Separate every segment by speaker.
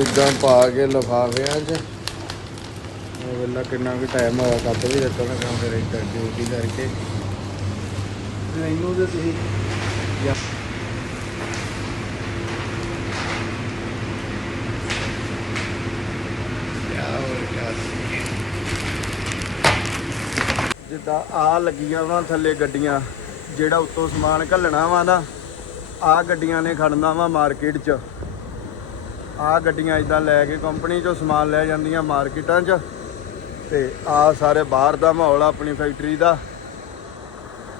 Speaker 1: ਇਦਾਂ ਪਾ ਕੇ ਲਫਾਫਿਆਂ 'ਚ। ਇਹ ਵੇਲਾ ਕਿੰਨਾ ਕੁ ਟਾਈਮ ਹੋਇਆ ਕੱਟ ਵੀ ਦਿੱਤਾ ਮੈਂ ਕੰਮ ਫਿਰ ਇੱਦਾਂ ਡਿਊਟੀ ਕਰਕੇ। ਇਹਨੂੰ ਤੇ ਤੁਸੀਂ। ਜਿੱਦਾਂ ਆ ਲੱਗੀਆਂ ਵਾ ਥੱਲੇ ਗੱਡੀਆਂ ਜਿਹੜਾ ਉੱਤੋਂ ਸਮਾਨ ਘੱਲਣਾ ਵਾ ਨਾ ਆ ਗੱਡੀਆਂ ਨੇ ਖੜਨਾ ਵਾ ਮਾਰਕੀਟ 'ਚ। ਆ ਗੱਡੀਆਂ ਇਦਾਂ ਲੈ ਕੇ ਕੰਪਨੀ 'ਚੋਂ ਸਮਾਨ ਲੈ ਜਾਂਦੀਆਂ ਮਾਰਕੀਟਾਂ 'ਚ ਤੇ ਆ ਸਾਰੇ ਬਾਹਰ ਦਾ ਮਾਹੌਲ ਆਪਣੀ ਫੈਕਟਰੀ ਦਾ।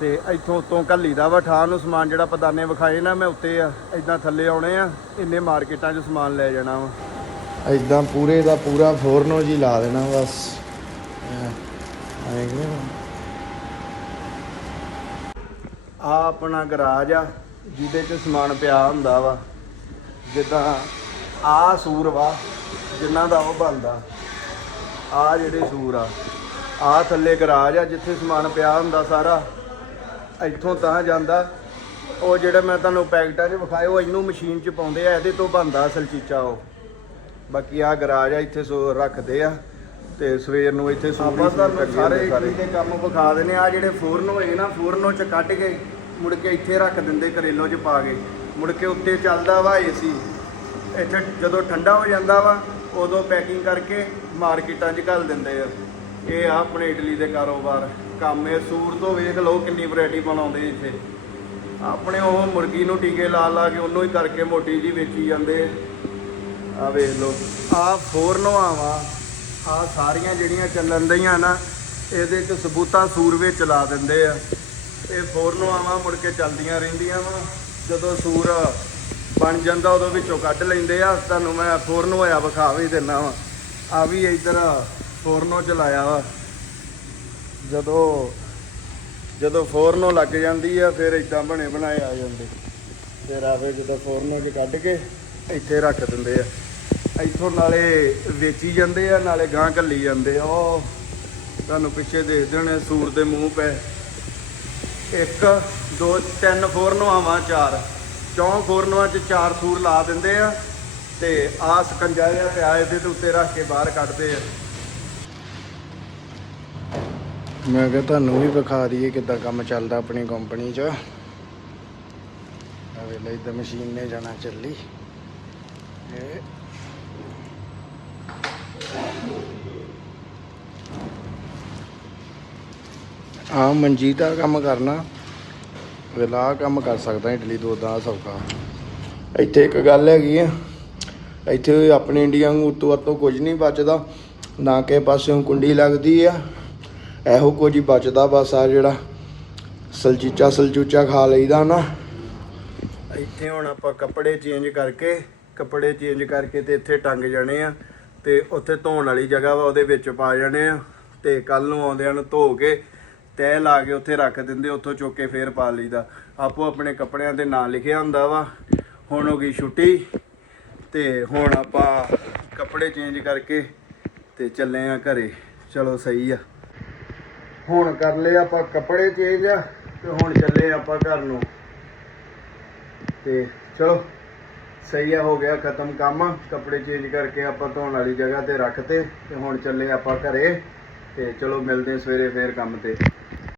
Speaker 1: ਤੇ ਇੱਥੋਂ ਉੱਤੋਂ ਘੱਲੀ ਦਾ ਵਾ ਠਾਹ ਨੂੰ ਸਮਾਨ ਜਿਹੜਾ ਪਦਾਨੇ ਵਿਖਾਏ ਨਾ ਮੈਂ ਉੱਤੇ ਆ ਇਦਾਂ ਥੱਲੇ ਆਉਣੇ ਆ ਇੰਨੇ ਮਾਰਕੀਟਾਂ 'ਚ ਸਮਾਨ ਲੈ ਜਾਣਾ ਵਾ। ਇਦਾਂ ਪੂਰੇ ਦਾ ਪੂਰਾ ਫੋਰਨੋ ਜੀ ਲਾ ਦੇਣਾ ਬਸ। ਆ ਆਪਣਾ ਗਰਾਜ ਆ ਜਿਹਦੇ 'ਚ ਸਮਾਨ ਪਿਆ ਹੁੰਦਾ ਵਾ। ਜਿੱਦਾਂ ਆ ਸੂਰ ਵਾ ਜਿਨ੍ਹਾਂ ਦਾ ਉਹ ਬਣਦਾ। ਆ ਜਿਹੜੇ ਸੂਰ ਆ ਆ ਥੱਲੇ ਗਰਾਜ ਆ ਜਿੱਥੇ ਸਮਾਨ ਪਿਆ ਹੁੰਦਾ ਸਾਰਾ ਇੱਥੋਂ ਤਾਂ ਜਾਂਦਾ। ਉਹ ਜਿਹੜੇ ਮੈਂ ਤੁਹਾਨੂੰ ਪੈਕਟਾਂ 'ਚ ਵਿਖਾਏ ਉਹ ਇਹਨੂੰ ਮਸ਼ੀਨ 'ਚ ਪਾਉਂਦੇ ਆ ਇਹਦੇ ਤੋਂ ਬਣਦਾ ਅਸਲ ਚੀਚਾ ਉਹ। ਬਾਕੀ ਆ ਗਰਾਜ ਆ ਇੱਥੇ ਸੋ ਰੱਖਦੇ ਆ ਤੇ ਸਵੇਰ ਨੂੰ ਇੱਥੇ ਸੂਰ ਸਾਰੇ ਦੇ ਕੰਮ ਵਿਖਾ ਦਿੰਦੇ ਆ ਜਿਹੜੇ ਫੋਰਨ ਹੋਏ ਨਾ ਫੋਰਨੋਂ 'ਚ ਕੱਢ ਕੇ ਮੁੜ ਕੇ ਇੱਥੇ ਰੱਖ ਦਿੰਦੇ ਕਰੇਲੋ 'ਚ ਪਾ ਕੇ। ਮੁੜ ਕੇ ਉੱਤੇ ਚੱਲਦਾ ਵਾ ਏਸੀ। ਇੱਥੇ ਜਦੋਂ ਠੰਡਾ ਹੋ ਜਾਂਦਾ ਵਾ, ਉਦੋਂ ਪੈਕਿੰਗ ਕਰਕੇ ਮਾਰਕੀਟਾਂ 'ਚ ਘੱਲ ਦਿੰਦੇ ਆ। ਇਹ ਆ ਆਪਣੇ ਇਟਲੀ ਦੇ ਕਾਰੋਬਾਰ। ਕੰਮ ਇਹ ਸੂਰ ਤੋਂ ਵੇਖ ਲਓ ਕਿੰਨੀ ਵੈਰਾਈਟੀ ਬਣਾਉਂਦੇ ਇੱਥੇ। ਆਪਣੇ ਉਹ ਮੁਰਗੀ ਨੂੰ ਟੀਕੇ ਲਾ ਲਾ ਕੇ ਉਹਨੂੰ ਹੀ ਕਰਕੇ ਮੋਟੀ ਜੀ ਵੇਚੀ ਜਾਂਦੇ ਆ। ਵੇਖ ਲਓ ਆ ਫੋਰ ਆਵਾ ਆ ਸਾਰੀਆਂ ਜਿਹੜੀਆਂ ਚੱਲਣ ਦਈਆਂ ਨਾ, ਇਹਦੇ 'ਚ ਸਬੂਤਾ ਸੂਰ ਵਿੱਚ ਲਾ ਦਿੰਦੇ ਆ। ਇਹ ਫੋਰ ਆਵਾ ਮੁੜ ਕੇ ਚੱਲਦੀਆਂ ਰਹਿੰਦੀਆਂ ਵਾ। ਜਦੋਂ ਸੂਰ ਬਣ ਜਾਂਦਾ, ਉਦੋਂ ਵਿੱਚੋਂ ਕੱਢ ਲੈਂਦੇ ਆ। ਤੁਹਾਨੂੰ ਮੈਂ ਫੋਰਨ ਹੋਇਆ ਵਿਖਾ ਵੀ ਦਿੰਨਾ ਵਾ। ਆ ਵੀ ਇੱਧਰ ਫੋਰਨੋ ਚਲਾਇਆ ਵਾ। ਜਦੋਂ ਜਦੋਂ ਫੋਰਨੋ ਲੱਗ ਜਾਂਦੀ ਆ, ਫਿਰ ਇਦਾਂ ਬਣੇ ਬਣਾਏ ਆ ਜਾਂਦੇ। ਫਿਰ ਆਵੇ ਜਦੋਂ ਫੋਰਨੋ 'ਚ ਕੱਢ ਕੇ ਇੱਥੇ ਰੱਖ ਦਿੰਦੇ ਆ। ਇੱਥੋਂ ਨਾਲੇ ਵੇਚੀ ਜਾਂਦੇ ਆ, ਨਾਲੇ ਗਾਂ ਘੱਲੀ ਜਾਂਦੇ ਆ। ਉਹ ਤੁਹਾਨੂੰ ਪਿੱਛੇ ਦੇਖਦੇ ਹੋਣੇ ਸੂਰ ਦੇ ਮੂੰਹ ਪੈ। ਇੱਕ, ਦੋ, ਤਿੰਨ ਫੋਰਨਵਾਂ ਚਾਰ। ਚੌਂ ਫੋਰਨਵਾਂ ਚ ਚਾਰ ਸੂਰ ਲਾ ਦਿੰਦੇ ਆ ਤੇ ਆ ਸਕੰਜਾ ਜਿਹਾ ਪਿਆ ਇਹਦੇ ਤੇ ਉੱਤੇ ਰੱਖ ਕੇ ਬਾਹਰ ਕੱਢਦੇ ਆ। ਮੈਂ ਕਿਹਾ ਤੁਹਾਨੂੰ ਵੀ ਵਿਖਾ ਦਈਏ ਕਿੱਦਾਂ ਕੰਮ ਚੱਲਦਾ ਆਪਣੀ ਕੰਪਨੀ 'ਚ। ਆ ਵੇਲੇ ਇਦਾਂ ਮਸ਼ੀਨ ਨੇ ਜਾਣਾ ਚੱਲੀ। ਇਹ ਆ ਮਨਜੀਤ ਦਾ ਕੰਮ ਕਰਨਾ। ਵੇਲਾ ਕੰਮ ਕਰ ਸਕਦਾ ਇਡਲੀ ਦੋ ਦਾ ਸੌਕਾ ਇੱਥੇ ਇੱਕ ਗੱਲ ਹੈਗੀ ਆ ਇੱਥੇ ਆਪਣੇ ਇੰਡੀਆ ਨੂੰ ਉਤੋਂ ਤੋਂ ਕੁਝ ਨਹੀਂ ਬਚਦਾ ਨਾ ਕਿ ਪਾਸਿਓਂ ਕੁੰਡੀ ਲੱਗਦੀ ਆ ਇਹੋ ਕੁਝ ਹੀ ਬਚਦਾ ਬਸ ਆ ਜਿਹੜਾ ਸਲਚੀਚਾ ਸਲਚੂਚਾ ਖਾ ਲਈਦਾ ਨਾ। ਇੱਥੇ ਹੁਣ ਆਪਾਂ ਕੱਪੜੇ ਚੇਂਜ ਕਰਕੇ ਕੱਪੜੇ ਚੇਂਜ ਕਰਕੇ ਤੇ ਇੱਥੇ ਟੰਗ ਜਾਣੇ ਆ ਤੇ ਉੱਥੇ ਧੋਣ ਵਾਲੀ ਜਗ੍ਹਾ ਵਾ ਉਹਦੇ ਵਿੱਚ ਪਾ ਜਾਣੇ ਆ ਤੇ ਕੱਲ ਨੂੰ ਆਉਂਦਿਆਂ ਨੂੰ ਧੋ ਕੇ ਤਹਿ ਲਾ ਕੇ ਉੱਥੇ ਰੱਖ ਦਿੰਦੇ, ਉੱਥੋਂ ਚੁੱਕ ਕੇ ਫੇਰ ਪਾ ਲਈਦਾ। ਆਪੋ ਆਪਣੇ ਕੱਪੜਿਆਂ ਤੇ ਨਾਂ ਲਿਖਿਆ ਹੁੰਦਾ ਵਾ। ਹੁਣ ਹੋ ਗਈ ਛੁੱਟੀ ਤੇ ਹੁਣ ਆਪਾਂ ਕੱਪੜੇ ਚੇਂਜ ਕਰਕੇ ਤੇ ਚੱਲੇ ਆ ਘਰੇ। ਚਲੋ ਸਹੀ ਆ। ਹੁਣ ਕਰ ਲਏ ਆਪਾਂ ਕੱਪੜੇ ਚੇਂਜ ਆ ਤੇ ਹੁਣ ਚੱਲੇ ਆਪਾਂ ਘਰ ਨੂੰ। ਤੇ ਚਲੋ, ਸਹੀ ਆ, ਹੋ ਗਿਆ ਖਤਮ ਕੰਮ। ਕੱਪੜੇ ਚੇਂਜ ਕਰਕੇ ਆਪਾਂ ਧੋਣ ਵਾਲੀ ਜਗ੍ਹਾ ਤੇ ਰੱਖਤੇ ਤੇ ਹੁਣ ਚੱਲੇ ਆਪਾਂ ਘਰੇ। ਤੇ ਚਲੋ ਮਿਲਦੇ ਹਾਂ ਸਵੇਰੇ ਫੇਰ ਕੰਮ ਤੇ।